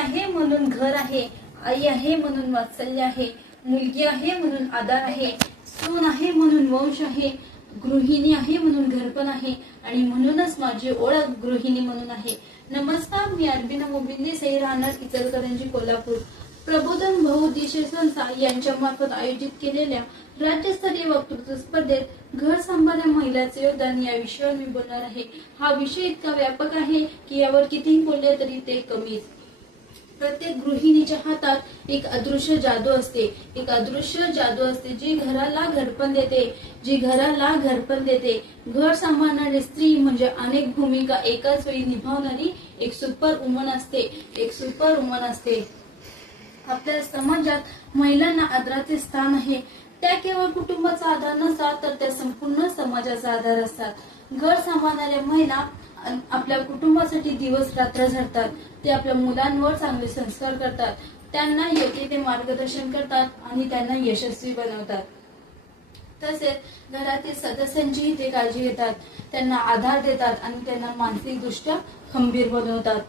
हे म्हणून घर आहे आई आहे म्हणून वात्सल्य आहे मुलगी आहे म्हणून आधार आहे सून आहे म्हणून वंश आहे गृहिणी आहे म्हणून घरपण आहे आणि म्हणूनच माझी ओळख गृहिणी म्हणून आहे. नमस्कार मी अरबिना मोबिंदे सई राहणार इचलकरंजी कोल्हापूर. प्रबोधन बहुउद्देशीय संस्था यांच्या मार्फत आयोजित केलेल्या राज्यस्तरीय वक्तृत्व स्पर्धेत घर सांभाळ्या महिलाचे योगदान या विषयावर मी बोलणार आहे. हा विषय इतका व्यापक आहे की यावर कितीही बोलले तरी ते कमीच. प्रत्येक गृहिणीच्या हातात एक अदृश्य जादू असते. एक अदृश्य जादू असते जी घराला घरपण देते जी घराला घरपण देते. घर सांभाळणारी स्त्री म्हणजे अनेक भूमिका एकाच वेळी निभावणारी एक सुपर वुमन असते. एक सुपर वुमन असते. आपल्या समाजात महिलांना आदराचे स्थान आहे. त्या केवळ कुटुंबाचा आधार नसतात तर त्या संपूर्ण समाजाचा आधार असतात. घर सांभाळणाऱ्या महिला आपल्या कुटुंबासाठी दिवस रात्र झडतात ते आपल्या मुलांवर चांगले संस्कार करतात. त्यांना योग्य ते मार्गदर्शन करतात आणि त्यांना यशस्वी बनवतात. तसेच घरातील सदस्यांचीही ते काळजी घेतात. त्यांना आधार देतात आणि त्यांना मानसिकदृष्ट्या खंबीर बनवतात.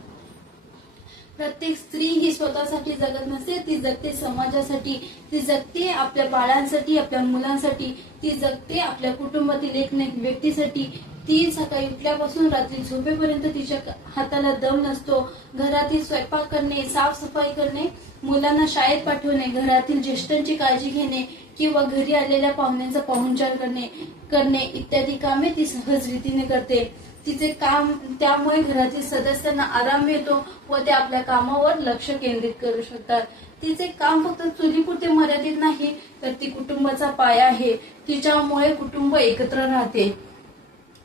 प्रत्येक स्त्री ही स्वतःसाठी जगत नसते ती जगते समाजासाठी ती जगते आपल्या बाळांसाठी आपल्या मुलांसाठी ती जगते आपल्या कुटुंबातील एक व्यक्तीसाठी ती सकाळी उठल्यापासून रात्री झोपेपर्यंत तिच्या हाताला दम नसतो. घरातील स्वयंपाक करणे साफसफाई करणे मुलांना शाळेत पाठवणे घरातील ज्येष्ठांची काळजी घेणे किंवा घरी आलेल्या पाहुण्यांचा पाहुणचार करणे करणे इत्यादी कामे ती सहज रीतीने करते. तिचे काम त्यामुळे घरातील सदस्यांना आराम मिळतो व ते आपल्या कामावर लक्ष केंद्रित करू शकतात. तिचे काम फक्त चुलीपुरते मर्यादित नाही तर ती कुटुंबाचा पाया आहे. तिच्यामुळे कुटुंब एकत्र राहते.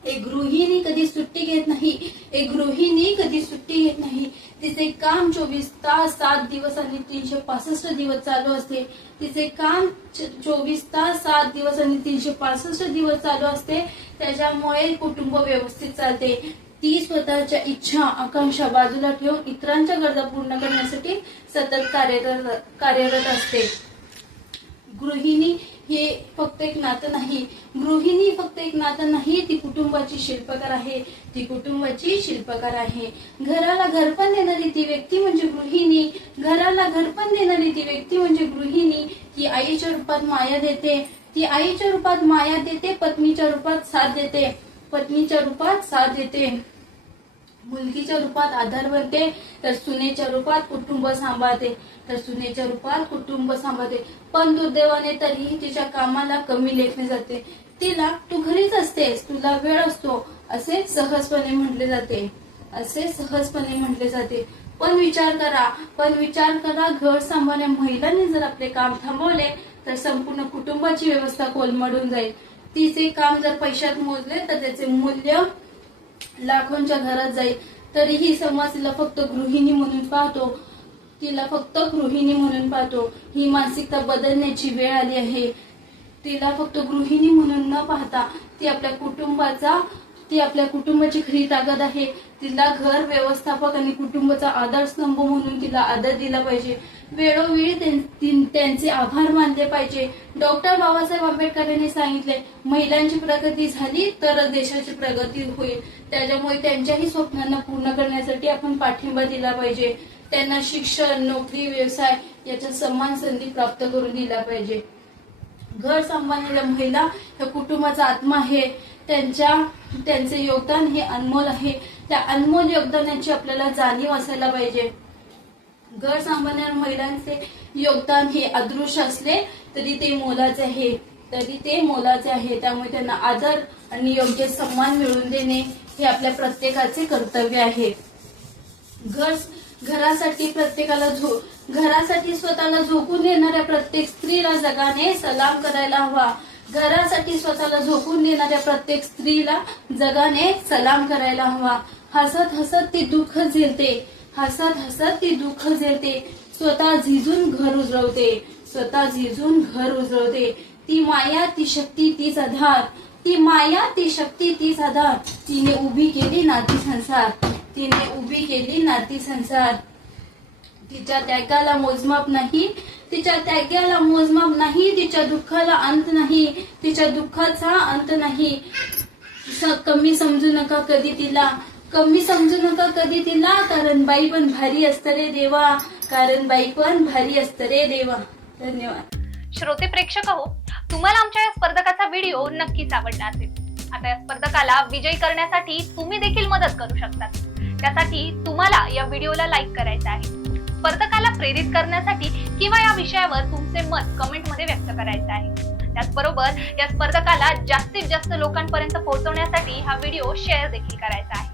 एक गृहिणी कधी सुट्टी घेत नाही. एक गृहिणी कधी सुट्टी घेत नाही. तिचे काम चोवीस तास सात दिवस आणि तीनशे पासष्ट दिवस चालू असते. तिचे काम चोवीस तास सात दिवस आणि तीनशे पासष्ट दिवस चालू असते. त्याच्यामुळे कुटुंब व्यवस्थित चालते. ती स्वतःच्या इच्छा आकांक्षा बाजूला ठेवून इतरांच्या गरजा पूर्ण करण्यासाठी सतत कार्यरत कार्यरत असते. गृहिणी हे फक्त एक नातं नाही. गृहिणी फक्त एक नातं नाही ती कुटुंबाची शिल्पकार आहे. ती कुटुंबाची शिल्पकार आहे. घराला घरपण देणारी ती व्यक्ती म्हणजे गृहिणी. घराला घरपण देणारी ती व्यक्ती म्हणजे गृहिणी. ती आईच्या रूपात माया देते. ती आईच्या रूपात माया देते पत्नीच्या रूपात साथ देते. पत्नीच्या रूपात साथ देते. मुलगीच्या रूपात आधार बनते तर सुनेच्या रूपात कुटुंब सांभाळते तर सुनेच्या रूपात कुटुंब सांभाळते. पण दुर्दैवाने तरीही तिच्या कामाला कमी लेखले जाते. तिला तू घरीच असतेस तुला वेळ असतो असे सहजपणे म्हटले जाते. असे सहजपणे म्हटले जाते. पण विचार करा पण विचार करा घर सांभाळण्या महिलांनी जर आपले काम थांबवले तर संपूर्ण कुटुंबाची व्यवस्था कोलमडून जाईल. तिचे काम जर पैशात मोजले तर त्याचे मूल्य लाखोंच्या घरात जाईल. तरीही समाज तिला फक्त गृहिणी म्हणून पाहतो. तिला फक्त गृहिणी म्हणून पाहतो. ही मानसिकता बदलण्याची वेळ आली आहे. तिला फक्त गृहिणी म्हणून न पाहता ती आपल्या कुटुंबाचा ती आपल्या कुटुंबाची खरी ताकद आहे. तिला घर व्यवस्थापक आणि कुटुंबाचा आधारस्तंभ म्हणून तिला आदर दिला पाहिजे. वेळोवेळी त्यांचे आभार मानले पाहिजे. डॉक्टर बाबासाहेब आंबेडकरांनी सांगितले महिलांची प्रगती झाली तरच देशाची प्रगती होईल. त्याच्यामुळे त्यांच्याही स्वप्नांना पूर्ण करण्यासाठी आपण पाठिंबा दिला पाहिजे. त्यांना शिक्षण नोकरी व्यवसाय याच्या समान संधी प्राप्त करून दिला पाहिजे. घर सांभाळलेल्या महिला ह्या कुटुंबाचा आत्मा आहे. त्यांच्या त्यांचे योगदान हे अनमोल आहे. त्या अनमोल योगदानाची आपल्याला जाणीव असायला पाहिजे. घर सांभाळणाऱ्या महिलांचे योगदान हे अदृश्य असले तरी ते मोलाचे आहे. तरी ते मोलाचे आहे. त्यामुळे त्यांना आदर आणि योग्य सन्मान मिळवून देणे हे आपल्या प्रत्येकाचे कर्तव्य आहे. घर घरासाठी प्रत्येकाला झो घरासाठी स्वतःला झोकून देणाऱ्या प्रत्येक स्त्रीला जगाने सलाम करायला हवा. घरासाठी स्वतःला झोकून देणाऱ्या प्रत्येक स्त्रीला जगाने सलाम करायला हवा. हसत हसत ती दुःख झेलते. हसत हसत ती दुःख झेलते. स्वतः झिजून घर उजळवते. स्वतः झिजून घर उजळवते. ती माया ती शक्ती तीच आधार. ती माया ती शक्ती तीच आधार. तिने उभी केली नाती संसार. तिने उभी केली नाती संसार. तिच्या त्यागाला मोजमाप नाही. तिच्या त्याग्याला मोजमाप नाही. तिच्या दुःखाला अंत नाही. तिच्या दुःखाचा अंत नाही. कमी समजू नका कधी तिला. कमी समजू नका कधी तिला कारण बाई पण भारी असतं रे देवा. कारण बाई पण भारी असतं रे देवा. धन्यवाद. श्रोते प्रेक्षक हो तुम्हाला आमच्या या स्पर्धकाचा व्हिडिओ नक्कीच आवडला असेल. आता या स्पर्धकाला विजयी करण्यासाठी तुम्ही देखील मदत करू शकता. त्यासाठी तुम्हाला या व्हिडिओला लाईक करायचं आहे. स्पर्धकाला प्रेरित करण्यासाठी किंवा या विषयावर तुमचे मत कमेंटमध्ये व्यक्त करायचं आहे. त्याचबरोबर या स्पर्धकाला जास्तीत जास्त लोकांपर्यंत पोहोचवण्यासाठी हा व्हिडिओ शेअर देखील करायचा आहे.